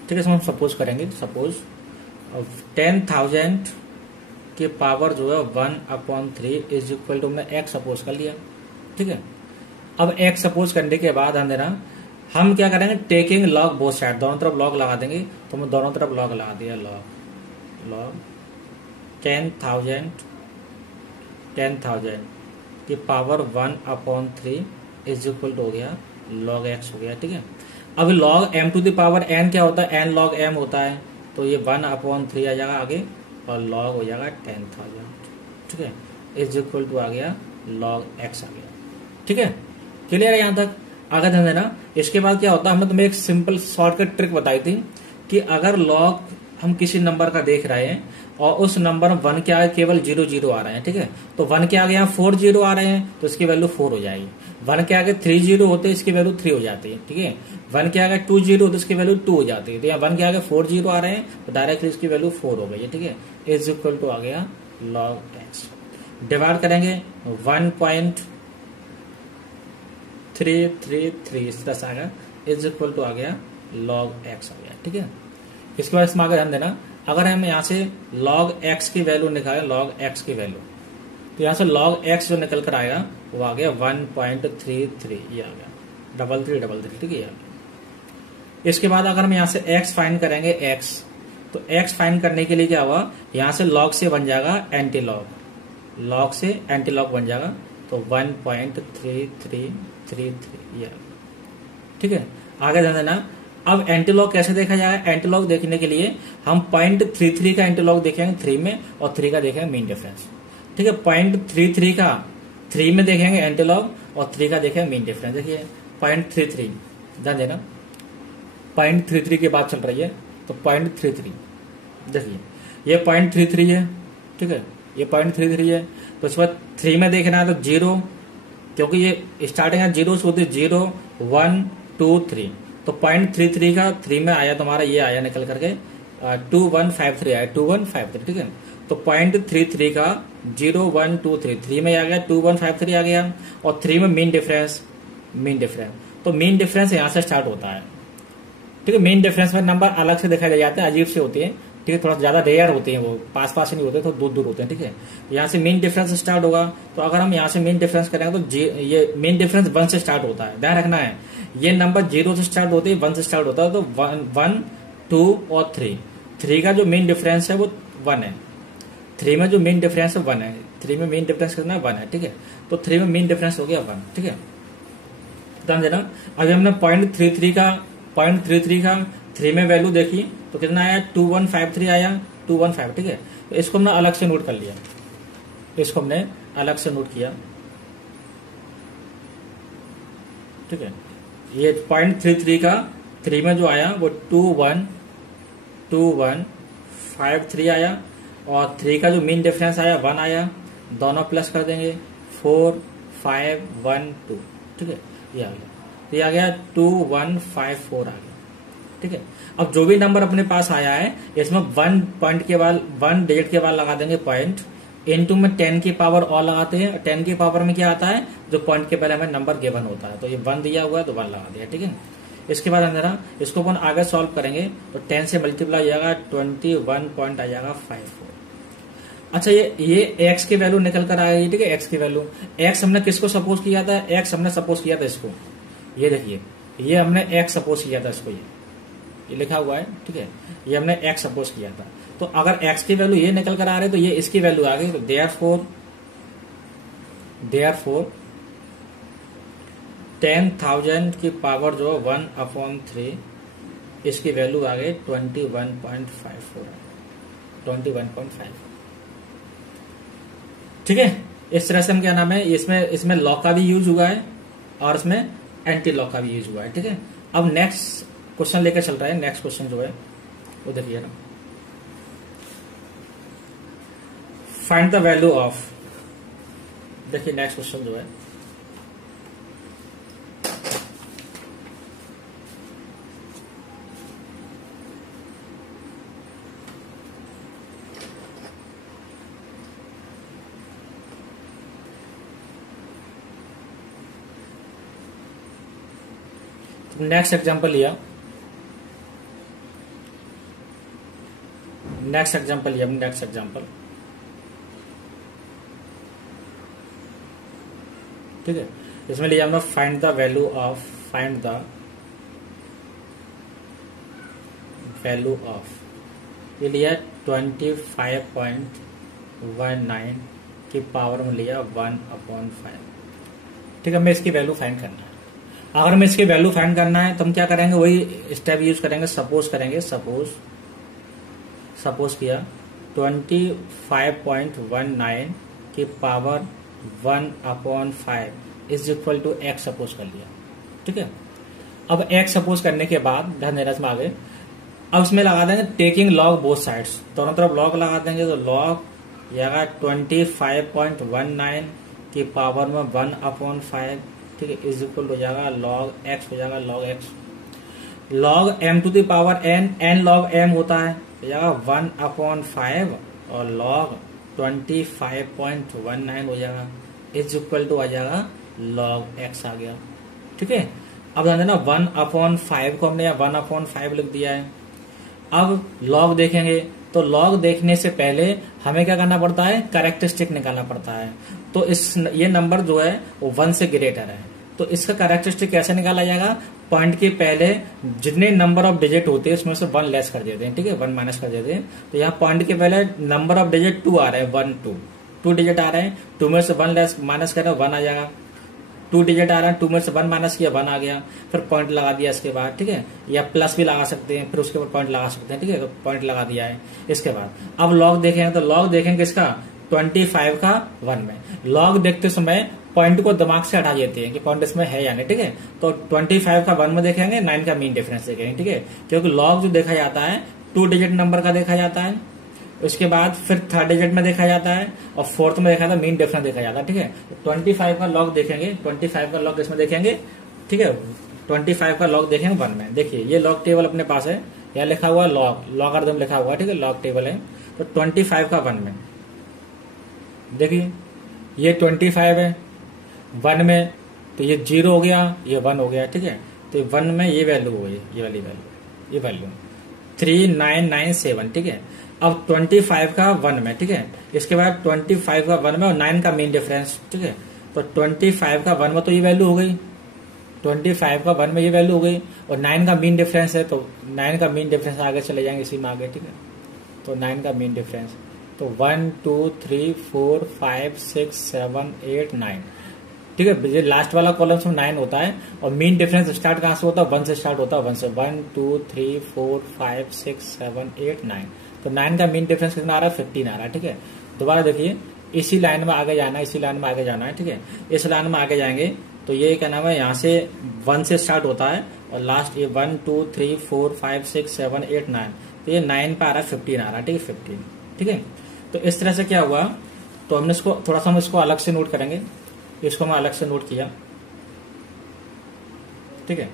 ठीक है, इसमें हम सपोज करेंगे, सपोज 10,000 की पावर जो है 1/3 इज इक्वल टू, हमने x सपोज कर लिया, ठीक है। अब x सपोज करने के बाद हम क्या करेंगे, टेकिंग लॉग बोथ साइड, दोनों तरफ लॉग लगा देंगे। तो हमने दोनों तरफ लॉग लगा दिया, लॉग 10,000 की पावर 1/3 इज इक्वल टू हो गया log x हो गया, ठीक है। अब log m to the power n क्या होता है, n log m होता है, तो ये 1/3 आ जाएगा आगे, और log हो जाएगा 10,000, ठीक है, इज इक्वल टू आ गया log x आ गया, ठीक है, क्लियर है यहाँ तक, आगे ध्यान देना। इसके बाद क्या होता है, हमने तुम्हें एक सिंपल शॉर्टकट ट्रिक बताई थी कि अगर log हम किसी नंबर का देख रहे हैं और उस नंबर में 1 के आगे केवल 0 आ रहे हैं, ठीक है, तो 1 के आगे यहाँ 4 0 आ रहे हैं तो इसकी वैल्यू 4 हो जाएगी। 1 के आगे 3 0 होते हैं, इसकी वैल्यू 3 हो जाती है, ठीक है। 1 के आगे 2 0 होते इसकी वैल्यू 2 हो जाती है, तो यहाँ 1 के आगे 4 0 आ रहे हैं तो डायरेक्टली इसकी वैल्यू 4 हो गई है, ठीक है, इज इक्वल टू आ गया log x। डिवाइड करेंगे 1.333 इस तरह से आ गया, इज इक्वल टू आ गया log x आ गया, ठीक है। इसके बाद इसमें आगे ध्यान देना, अगर हम यहाँ से log x की वैल्यू निकाले, log x की वैल्यू, तो यहाँ से log x जो निकल कर आएगा वो आ गया 1.33, ये आ गया 3333, ठीक है, ये आ गया। इसके बाद अगर हम यहाँ से x फाइंड करेंगे, x, तो x फाइंड करने के लिए क्या हुआ, यहाँ से log से बन जाएगा एंटी लॉग, log से एंटी लॉग बन जाएगा, तो 1.3333, ये आ गया, ठीक है। आगे ध्यान देना, अब एंटीलॉग कैसे देखा जाएगा, एंटीलॉग देखने के लिए हम 0.33 का एंटीलॉग देखेंगे 3 में, और 3 का देखेंगे मीन डिफरेंस, ठीक है। 0.33 का 3 में देखेंगे एंटीलॉग और 3 का देखेंगे मीन डिफरेंस। देखिए 0.33 ध्यान देना, 0.33 की बात चल रही है तो 0.33 देखिए ये 0.33 है, ठीक है, ये 0.33 है। तो उसके बाद 3 में देखना है तो 0, क्योंकि ये स्टार्टिंग है 0 से होती है 0 1 2 3, तो 0.33 का 3 में आया तुम्हारा ये आया निकल करके 2153 आया, 2153, ठीक है। तो 0.33 का 0 1 2 3 3 में आ गया 2153 आ गया, और 3 में मीन डिफरेंस, तो मीन डिफरेंस यहाँ से स्टार्ट होता है, ठीक है। मीन डिफरेंस में नंबर अलग से दिखाई दे जाते हैं, अजीब से होते हैं, ठीक है, थोड़ा ज्यादा रेयर होते हैं, वो पास पास नहीं होते, तो दूर दूर होते हैं, ठीक है। यहाँ से मीन डिफरेंस स्टार्ट होगा, तो अगर हम यहाँ से मीन डिफरेंस करेंगे तो ये मीन डिफरेंस 1 से स्टार्ट होता है, ध्यान रखना है। ये नंबर 0 से स्टार्ट होते हैं, 1 से स्टार्ट होता है, तो 1 2 और 3 का जो मीन डिफरेंस है वो 1 है। 3 में जो मीन डिफरेंस है 1 है, 3 में मीन डिफरेंस कितना 1 है, ठीक है। तो 3 में मीन डिफरेंस हो गया 1, ठीक है, ध्यान देना। अभी हमने 0.33 का 3 में वैल्यू देखी तो कितना आया 2153 आया, 215, ठीक है। तो इसको हमने अलग से नोट कर लिया, इसको हमने अलग से नोट किया, ठीक है। ये 0.33 का 3 में जो आया वो 2153 आया, और 3 का जो मीन डिफरेंस आया 1 आया, दोनों प्लस कर देंगे 4512, ठीक है, ये आ गया, तो ये आ गया 2154 आ गया, ठीक है। अब जो भी नंबर अपने पास आया है इसमें 1 पॉइंट के बाद 1 डिजिट के बाद लगा देंगे पॉइंट, इनटू में 10 की पावर और लगाते हैं, 10 की पावर में क्या आता है जो पॉइंट के पहले हमें नंबर गिवन होता है, तो ये 1 दिया हुआ है तो 1 लगा दिया, ठीक है। इसके बाद अंदर इसको अपन आगे सॉल्व करेंगे तो 10 से मल्टीप्लाई हो जाएगा 21 पॉइंट आ जाएगा 54। अच्छा ये x की वैल्यू निकल कर आ गई, ठीक है, x की वैल्यू, x हमने किसको सपोज किया था, x हमने सपोज किया था इसको, ये देखिए ये हमने x सपोज किया था इसको, ये लिखा हुआ है, ठीक है, ये हमने x सपोज किया था। तो अगर x की वैल्यू ये निकल कर आ रही है तो ये इसकी वैल्यू आ गई, तो देयरफॉर 10,000 की पावर जो 1/3 इसकी वैल्यू आ गई 21.54, 21.5, ठीक है। इस तरह से हम क्या नाम है इसमें लॉग का भी यूज हुआ है और इसमें एंटी लॉग का भी यूज हुआ है, ठीक है। अब नेक्स्ट क्वेश्चन लेकर चल रहा है, नेक्स्ट क्वेश्चन जो है वो देखिए ना, फाइंड द वैल्यू ऑफ, देखिए नेक्स्ट क्वेश्चन जो है नेक्स्ट एग्जांपल लिया, नेक्स्ट एग्जांपल, ठीक है। इसमें लिया हमने फाइंड द वैल्यू ऑफ, ये लिया 25.19 की पावर में लिया 1/5, ठीक है। हमें इसकी वैल्यू फाइंड करना है। अगर हमें इसकी वैल्यू फाइंड करना है तो हम क्या करेंगे, वही स्टेप यूज करेंगे, सपोज करेंगे, सपोज किया 25.19 की power 1/5 is equal to x suppose कर लिया, ठीक है। अब x सपोज करने के बाद ध्यान देना इसमें आगे, अब इसमें लगा देंगे टेकिंग लॉग बोथ साइड्स, दोनों तरफ लॉग लगा देंगे, तो लॉग आएगा 25.19 की पावर में 1/5, ठीक है, इज इक्वल हो जाएगा लॉग x, हो जाएगा log x, log m to the power n log m होता है, हो जाएगा 1/5 और लॉग 25.19 हो जाएगा, इज इक्वल टू आ जाएगा लॉग x आ गया, ठीक है। अब ध्यान देना 1/5 को हमने यहाँ 1/5 लिख दिया है। अब लॉग देखेंगे तो लॉग देखने से पहले हमें क्या करना पड़ता है, कैरेक्टरिस्टिक निकालना पड़ता है। तो ये नंबर जो है वो 1 से ग्रेटर है, तो इसका कैरेक्टरिस्टिक कैसे निकाला जाएगा, पॉइंट के पहले जितने नंबर ऑफ डिजिट होते हैं उसमें से 1 लेस कर देते हैं, ठीक है, 1 माइनस कर देते हैं। तो यहाँ पॉइंट के पहले नंबर ऑफ डिजिट 2 आ रहे हैं, 1 2 डिजिट आ रहे हैं, 2 में से 1 लेस माइनस करें 1 आ जाएगा, 2 डिजिट आ रहा है, 2 में से 1 माइनस किया 1 आ गया, फिर पॉइंट लगा दिया इसके बाद, ठीक है, या प्लस भी लगा सकते हैं, फिर उसके बाद पॉइंट लगा सकते हैं, ठीक है, तो पॉइंट लगा दिया है। इसके बाद अब लॉग देखेंगे तो लॉग देखेंगे इसका 25 का 1 में। लॉग देखते समय पॉइंट को दिमाग से हटा देते हैं कि पॉइंट इसमें है या नहीं, ठीक है। तो 25 का 1 में देखेंगे, 9 का मीन डिफरेंस देखेंगे, ठीक है। क्योंकि लॉग जो देखा जाता है 2 डिजिट नंबर का देखा जाता है, उसके बाद फिर 3rd डिजिट में देखा जाता है, और 4th में देखा जाता है, मीन डिफरेंस देखा जाता है, ठीक है। तो 25 का लॉग देखेंगे, 25 का लॉग इसमें देखेंगे, ठीक है। 25 का लॉग देखेंगे 1 में। देखिए ये लॉग टेबल अपने पास है, यहाँ लिखा हुआ लॉग, लॉगरिथम लिखा हुआ है, ठीक है, लॉग टेबल है। तो 25 का 1 में देखिए ये 25 है 1 में, तो ये 0 हो गया, ये 1 हो गया, ठीक है। तो 1 में ये वैल्यू हो गई, ये वाली वैल्यू, ये वैल्यू 3997, ठीक है। अब 25 का 1 में, ठीक है। इसके बाद 25 का 1 में और 9 का मीन डिफरेंस, ठीक है। तो 25 का 1 में तो ये वैल्यू हो गई, 25 का 1 में ये वैल्यू हो गई, और 9 का मीन डिफरेंस है, तो 9 का मीन डिफरेंस आगे चले जाएंगे इसी में आगे, ठीक है। तो 9 का मीन डिफरेंस, तो 1 2 3 4 5 6 7 8 9, ठीक है। ये लास्ट वाला कॉलम में 9 होता है, और मीन डिफरेंस स्टार्ट कहां से होता है, 1 से स्टार्ट होता है, 1 से। 1 2 3 4 5 6 7 8 9, तो 9 का मीन डिफरेंस कितना आ रहा है, 15 आ रहा है, ठीक है। दोबारा देखिए इसी लाइन में आगे जाना है, इसी लाइन में आगे जाना है, ठीक है। इस लाइन में आगे जाएंगे तो ये क्या नाम है, यहाँ से 1 से स्टार्ट होता है, और लास्ट ये 1 2 3 4 5 6 7 8 9, तो ये 9 पे आ रहा है, 15 आ रहा है, ठीक है, 15, ठीक है। तो इस तरह से क्या हुआ, तो हमने इसको थोड़ा सा हम इसको अलग से नोट करेंगे, इसको मैं अलग से नोट किया, ठीक है।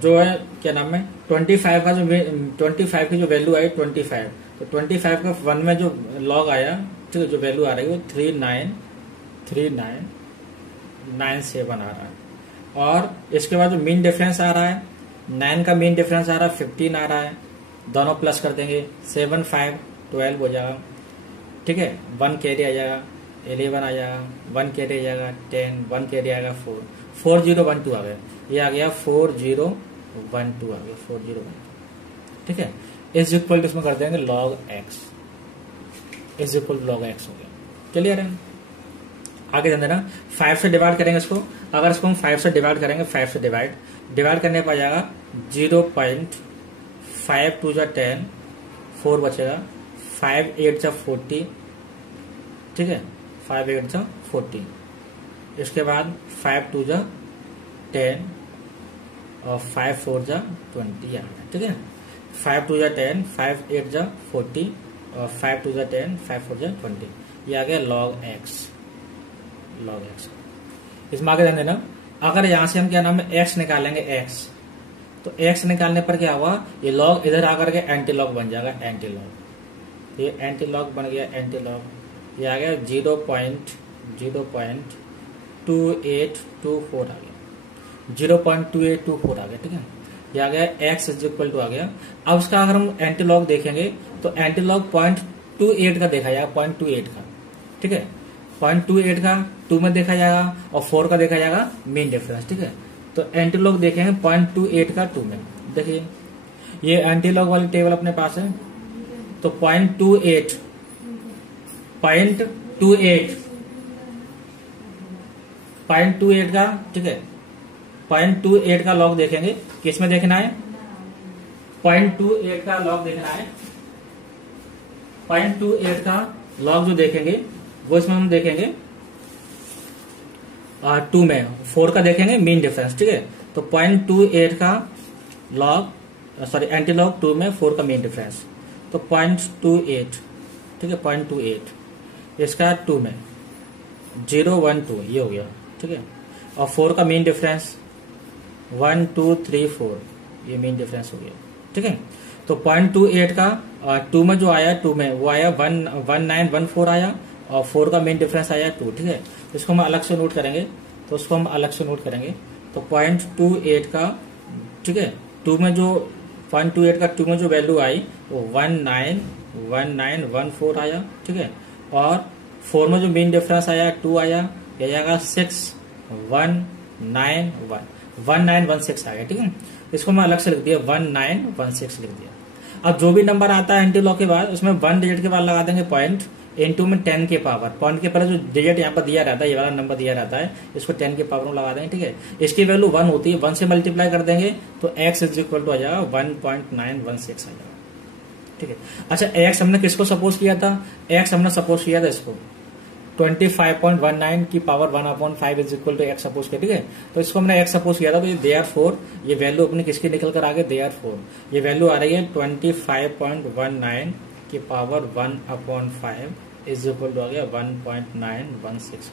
जो है क्या नाम है 25 का जो 25 की जो वैल्यू आई 25, तो 25 का 1 में जो लॉग आया, ठीक है, जो वैल्यू आ रही है वो 3997 आ रहा है। और इसके बाद जो मीन डिफरेंस आ रहा है 9 का मीन डिफरेंस आ रहा है, 15 आ रहा है, दोनों प्लस कर देंगे, 7 5 12 हो जाएगा, ठीक है। 1 कैरी आ जाएगा, 11 आ जाएगा, 1 कैरी आ जाएगा, 10 1 कैरी आएगा, 4 4012 आ गया, ये आ गया 4012 आ गया, 4012, ठीक है। इज इक्वल टू इसमें कर देंगे log x, is equal to log x हो गया, चलिए यार आगे ध्यान देना। 5 से डिवाइड करेंगे इसको, अगर इसको हम 5 से डिवाइड करेंगे, 5 से डिवाइड करने पर आ जाएगा 0.5 2 10, 4 बचेगा, 5 8 40, ठीक है, 5 8 40, इसके बाद 5 2 10 और 5 4 20 आ गया, ठीक है। 5 2 10, 5 8 40 और 5 2 10, 5 4 20, ये आ गया log x। इसमें आगे ध्यान देना, अगर यहां से हम क्या नाम है x निकालेंगे, x, तो x निकालने पर क्या हुआ, ये log इधर आकर के एंटी लॉग बन जाएगा, एंटी लॉग, ये एंटी लॉग बन गया, एंटी लॉग, ये आ गया 0.2824 आ गया, 0.2824 आ गया, ठीक है। ये आ गया x इज इक्वल टू आ गया। अब उसका अगर हम एंटी लॉग देखेंगे तो एंटी लॉग 0.28 का देखा जाएगा, 0.28 का, ठीक है। 0.28 का 2 में देखा जाएगा, और 4 का देखा जाएगा मीन डिफरेंस, ठीक है। तो एंटी लॉग देखेंगे 0.28 का 2 में, देखिए ये एंटी लॉग वाली टेबल अपने पास है, तो 0.28 का, ठीक है, 0.28 का लॉग देखेंगे, किसमें देखना है, 0.28 का लॉग देखना है, 0.28 का लॉग जो देखेंगे वो इसमें हम देखेंगे 2 में, 4 का देखेंगे मीन डिफरेंस, ठीक है। तो 0.28 का लॉग, सॉरी एंटी लॉग 2 में 4 का मीन डिफरेंस, तो 0.28, ठीक है, 0.28, इसका 2 में 012 ये हो गया, ठीक है। और 4 का मीन डिफरेंस 1 2 3 4, ये मीन डिफरेंस हो गया, ठीक है। तो 0.28 का 2 में जो आया, 2 में वो आया 1914 आया, और 4 का मीन डिफरेंस आया 2, ठीक है। इसको हम अलग से नोट करेंगे, तो उसको हम अलग से नोट करेंगे, तो 0.28 का, ठीक है, 2 में जो 0.28 का 2 में जो वैल्यू आई वो 1914 आया, ठीक है। और 4 में जो मीन डिफरेंस आया 2 आया, यह जाएगा 1916 आ गया, ठीक है। इसको मैं अलग से लिख दिया, 1916 लिख दिया। अब जो भी नंबर आता है एंटी लॉग के बाद उसमें 1 डिजिट के बाद लगा देंगे पॉइंट, इनटू में 10 के पावर, पॉइंट के पहले जो डिजिट यहाँ पर दिया रहता है, ये वाला नंबर दिया रहता है, इसको 10 के पावर में लगा देंगे, ठीक है। इसकी वैल्यू 1 होती है, 1 से मल्टीप्लाई कर देंगे तो x इज इक्वल टू आ जाएगा 1.916 आ जाएगा, ठीक है। अच्छा एक्स हमने किसको सपोज किया था, एक्स हमने सपोज किया था इसको 25.19 की power 1/5 is equal to x suppose किया, ठीक है। तो इसको हमने एक्स सपोज किया था, तो ये देयरफॉर ये वैल्यू अपनी किसकी निकल कर आ गई, देयरफॉर ये वैल्यू आ रही है 25.19 की पावर 1/5 इज इक्वल टू आ गया 1.916,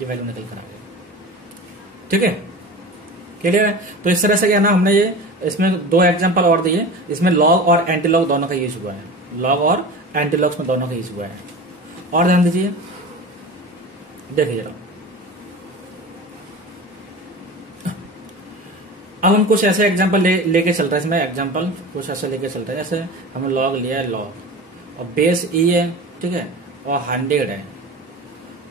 ये वैल्यू निकल कर आ गई, ठीक है, क्लियर है। तो इस तरह से क्या ना हमने ये इसमें 2 एग्जांपल और दिए, इसमें लॉग और एंटी लॉग दोनों का यूज हुआ है, लॉग और एंटी लॉग में दोनों का यूज हुआ है। और ध्यान दीजिए, देखिए जरा, अब हम कुछ ऐसे एग्जांपल लेके चल रहे हैं, इसमें एग्जांपल कुछ ऐसे लेके चल रहे हैं, जैसे हमने लॉग लिया है लॉग और बेस ई है, ठीक है, और 100 है।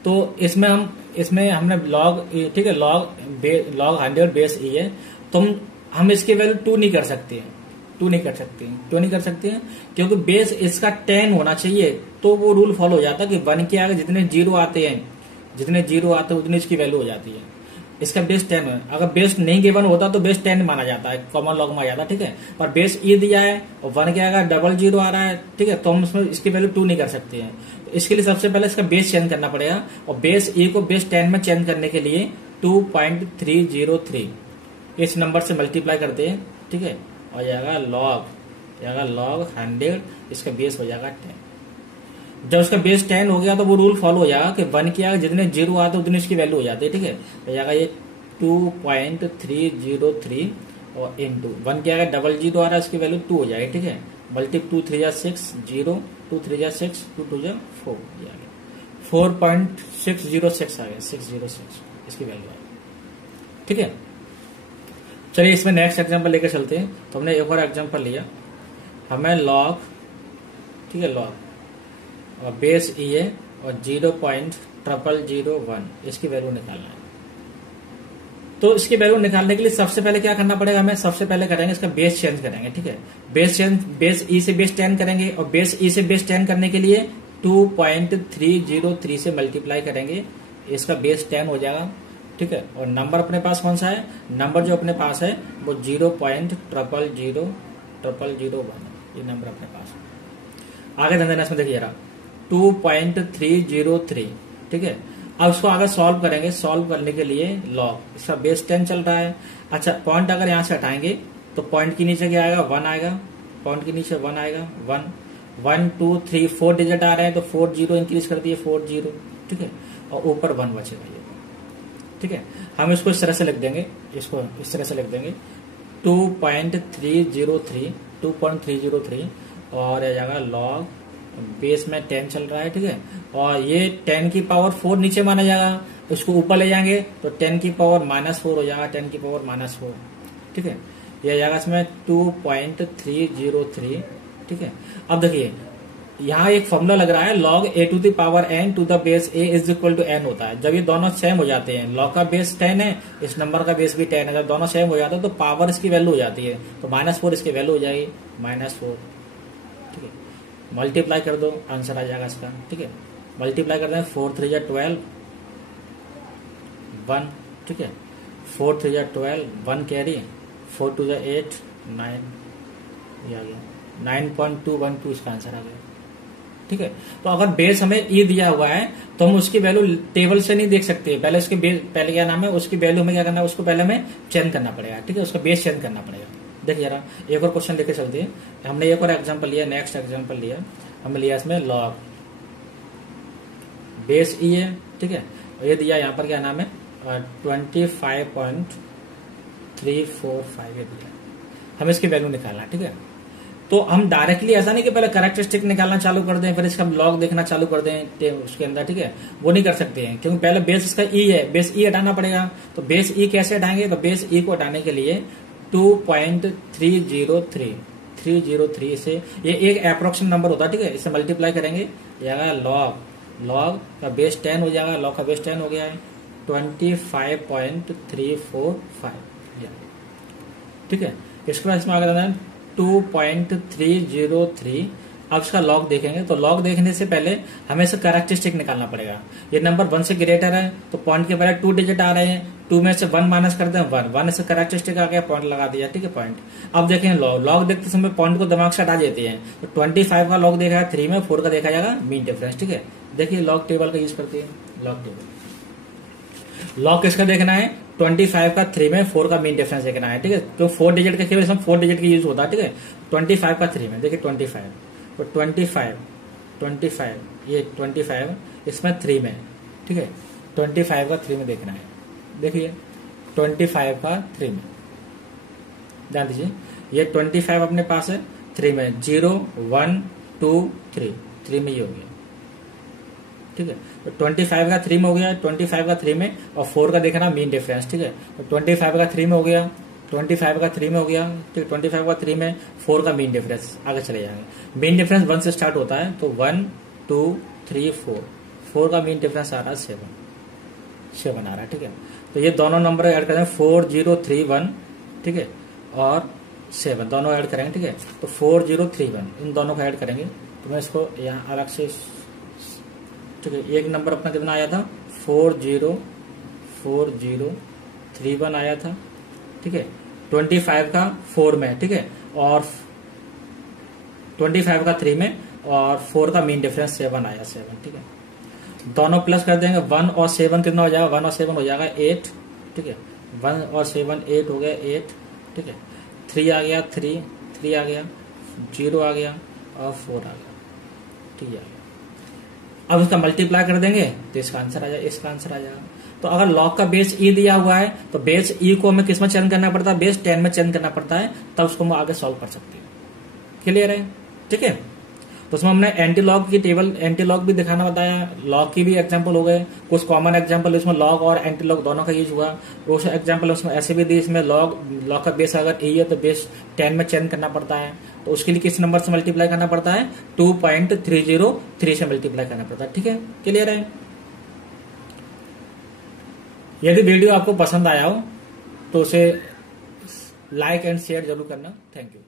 तो इसमें हमने लॉग, ठीक है, लॉग 100 बेस ई है, तो हम इसकी वैल्यू 2 नहीं कर सकते हैं, 2 नहीं कर सकते हैं, क्यों नहीं कर सकते हैं, क्योंकि बेस इसका 10 होना चाहिए, तो वो रूल फॉलो हो जाता है कि 1 के आगे जितने जीरो आते हैं उतनी इसकी वैल्यू हो जाती है। इसका बेस 10 है, अगर बेस नहीं गिवन होता तो बेस 10 माना जाता है, कॉमन लॉग में आ जाता है, ठीक है। पर बेस ई दिया है और 1 के आगे डबल जीरो आ रहा है, ठीक है, तो हम इसमें इसकी वैल्यू 2 नहीं कर सकते हैं। तो इसके लिए सबसे पहले इसका बेस चेंज करना पड़ेगा, और बेस ई को बेस 10 में चेंज करने के लिए 2.303 इस नंबर से मल्टीप्लाई करते हैं, ठीक है, और जाएगा लॉग 100, इसका बेस हो जाएगा 10। जब उसका बेस 10 हो गया तो वो रूल फॉलो हो जाएगा कि 1 के आगे जितने जीरो आते हैं उतनी इसकी वैल्यू हो जाती है, ठीक है। तो जाएगा ये 2.303 और इंटू 1 के आगे डबल जीरो आ रहा है, इसकी वैल्यू 2 हो जाएगी, ठीक है। मल्टीप 2 3 6 0, 2 3 6, 2 2 4 4.606 आ गया, 606 इसकी वैल्यू आई, ठीक है। चलिए इसमें नेक्स्ट एग्जांपल लेकर चलते हैं। तो हमने एक और एग्जांपल लिया, हमें लॉग, ठीक है, लॉग और बेस ई है और 0.0001 इसकी वैल्यू निकालना है। तो इसकी वैल्यू निकालने के लिए सबसे पहले क्या करना पड़ेगा, हमें सबसे पहले करेंगे इसका बेस चेंज करेंगे, ठीक है। बेस ई से बेस 10 करेंगे, और बेस ई से बेस 10 करने के लिए 2.303 से मल्टीप्लाई करेंगे, इसका बेस 10 हो जाएगा, ठीक है। और नंबर अपने पास कौन सा है, नंबर जो अपने पास है वो 0.0001 ये नंबर अपने पास है। आगे ध्यान देना, इसमें देखिए जरा 2.303, ठीक है। अब उसको आगे सॉल्व करेंगे, सॉल्व करने के लिए लॉग, इसका बेस 10 चल रहा है। अच्छा, पॉइंट अगर यहां से हटाएंगे तो पॉइंट के नीचे क्या आएगा, 1 आएगा, पॉइंट के नीचे 1 आएगा, 1 1 2 3 4 डिजिट आ रहे हैं, तो 4 0 इंक्रीज कर दिए 4 0, ठीक है, और ऊपर 1 बचेगा ये, ठीक है। हम इसको इस तरह से लिख देंगे, इसको इस तरह से लिख देंगे 2.303 और आ जाएगा लॉग बेस में 10 चल रहा है, ठीक है, और ये 10 की पावर 4 नीचे माना जाएगा, उसको ऊपर ले जाएंगे तो 10 की पावर -4 हो जाएगा, 10 की पावर -4, ठीक है। ये आ जाएगा इसमें 2.303, ठीक है। अब देखिए यहाँ एक फॉर्मूला लग रहा है, log a to the power n to the base a is equal to n होता है। जब ये दोनों सेम हो जाते हैं, log का बेस 10 है, इस नंबर का बेस भी 10 है, जब दोनों सेम हो जाते हैं तो पावर इसकी वैल्यू हो जाती है, तो -4 इसकी वैल्यू हो जाएगी -4, ठीक है। मल्टीप्लाई कर दो, आंसर आ जाएगा इसका, ठीक है। मल्टीप्लाई कर दें, 4 3 12 1, ठीक है, 4 3 12 1 कैरी, 4 2 8 9, ये आ गया 9.212 इसका आंसर आ गया, ठीक है। तो अगर बेस हमें ई दिया हुआ है तो हम उसकी वैल्यू टेबल से नहीं देख सकते, पहले उसके पहले क्या नाम है, उसकी वैल्यू हमें क्या करना है, उसको पहले हमें चेंज करना पड़ेगा, ठीक है, उसका बेस चेंज करना पड़ेगा। देखिए जरा एक और क्वेश्चन लेके चलते हैं, हमने एक और एग्जांपल लिया, नेक्स्ट एग्जांपल लिया, हमने लिया इसमें लॉग बेस ई है, ठीक है, ये दिया यहाँ पर क्या नाम है 25.345 ये दिया, हमें इसकी वैल्यू निकालना है, ठीक है। तो हम डायरेक्टली ऐसा नहीं कि पहले कैरेक्टरिस्टिक निकालना चालू कर दें फिर इसका लॉग देखना चालू कर दें उसके अंदर, ठीक है, वो नहीं कर सकते हैं, क्योंकि पहले बेस इसका ई है, बेस ई हटाना पड़ेगा। तो बेस ई कैसे हटाएंगे, तो बेस ई को हटाने के लिए 2.303 से, ये एक अप्रोक्सीमेट नंबर होता है, ठीक है, इसे मल्टीप्लाई करेंगे, जाएगा लॉग का बेस 10 हो जाएगा, लॉग का बेस 10 हो गया है 25.345, ठीक है। इसके बाद इसमें आगे 2.303 अब इसका लॉग देखेंगे तो लॉग देखने से पहले हमें इसका कैरेक्टरिस्टिक निकालना पड़ेगा। ये नंबर 1 से ग्रेटर है तो पॉइंट के पहले 2 डिजिट आ रहे हैं, 2 में से 1 माइनस करते हैं 1 से कैरेक्टरिस्टिक आ गया, पॉइंट लगा दिया, ठीक है पॉइंट। अब देखें लॉग देखते समय पॉइंट को दिमाग से हटा देते हैं तो 25 का लॉग देखा है 3 में, 4 का देखा जाएगा मीन डिफरेंस, ठीक है। देखिए लॉग टेबल का यूज करते हैं, लॉग टेबल। लॉग किसका देखना है, 25 का 3 में, 4 का मीन डिफरेंस देखना है, ठीक है। तो 4 डिजिट का केवल इसमें 4 डिजिट का यूज होता है, ठीक है। 25 का 3 में, देखिए 25 तो 25 ये 25 इसमें 3 में, ठीक है। 25 का 3 में देखना है, देखिए 25 का 3 में, ध्यान दीजिए ये 25 अपने पास है 3 में, 0 1 2 3 में ये हो गया, ठीक है। तो 25 का 3 में हो गया, 25 का 3 में, और 4 का देखना मीन डिफरेंस, ठीक है। तो 25 का 3 में हो गया, 25 का 3 में हो गया, ठीक है। 25 का 3 में, 4 का मीन डिफरेंस, आगे चले जाएंगे। मीन डिफरेंस 1 से स्टार्ट होता है तो 1 2 3 4 का मीन डिफरेंस आ रहा है 7 आ रहा है, ठीक है। तो ये दोनों नंबर ऐड करें 4031, ठीक है, और 7 दोनों ऐड करेंगे, ठीक है। तो 4031 इन दोनों को ऐड करेंगे तो मैं इसको यहाँ अलग से, ठीक है। एक नंबर अपना कितना आया था 4031 आया था, ठीक है। 25 का 4 में, ठीक है, और 25 का 3 में, और 4 का मीन डिफरेंस 7 आया 7, ठीक है। दोनों प्लस कर देंगे, 1 और 7 कितना हो जाएगा, 1 और 7 हो जाएगा 8, ठीक है। 1 और 7 8 हो गया 8, ठीक है। 3 आ गया 3 आ गया, 0 आ गया और 4 आ गया, ठीक है। अब इसका मल्टीप्लाई कर देंगे तो इसका आंसर आ जाएगा, इसका आंसर आ जाएगा। तो अगर लॉग का बेस ई दिया हुआ है तो बेस ई को हमें किस में चयन करना पड़ता है, बेस 10 में चयन करना पड़ता है, तब उसको हम आगे सॉल्व कर सकते हैं। क्लियर है, ठीक है। तो उसमें हमने एंटी लॉग की टेबल, एंटी लॉग भी दिखाना बताया, लॉग की भी एग्जांपल हो गए, कुछ कॉमन एग्जांपल इसमें लॉग और एंटी लॉग दोनों का यूज हुआ। कुछ एग्जांपल उसमें ऐसे भी दी, इसमें लॉग का बेस अगर ए है तो बेस 10 में चयन करना पड़ता है, तो उसके लिए किस नंबर से मल्टीप्लाई करना पड़ता है, 2.303 से मल्टीप्लाई करना पड़ता है, ठीक है। क्लियर है। यदि वीडियो आपको पसंद आया हो तो उसे लाइक एंड शेयर जरूर करना। Thank you.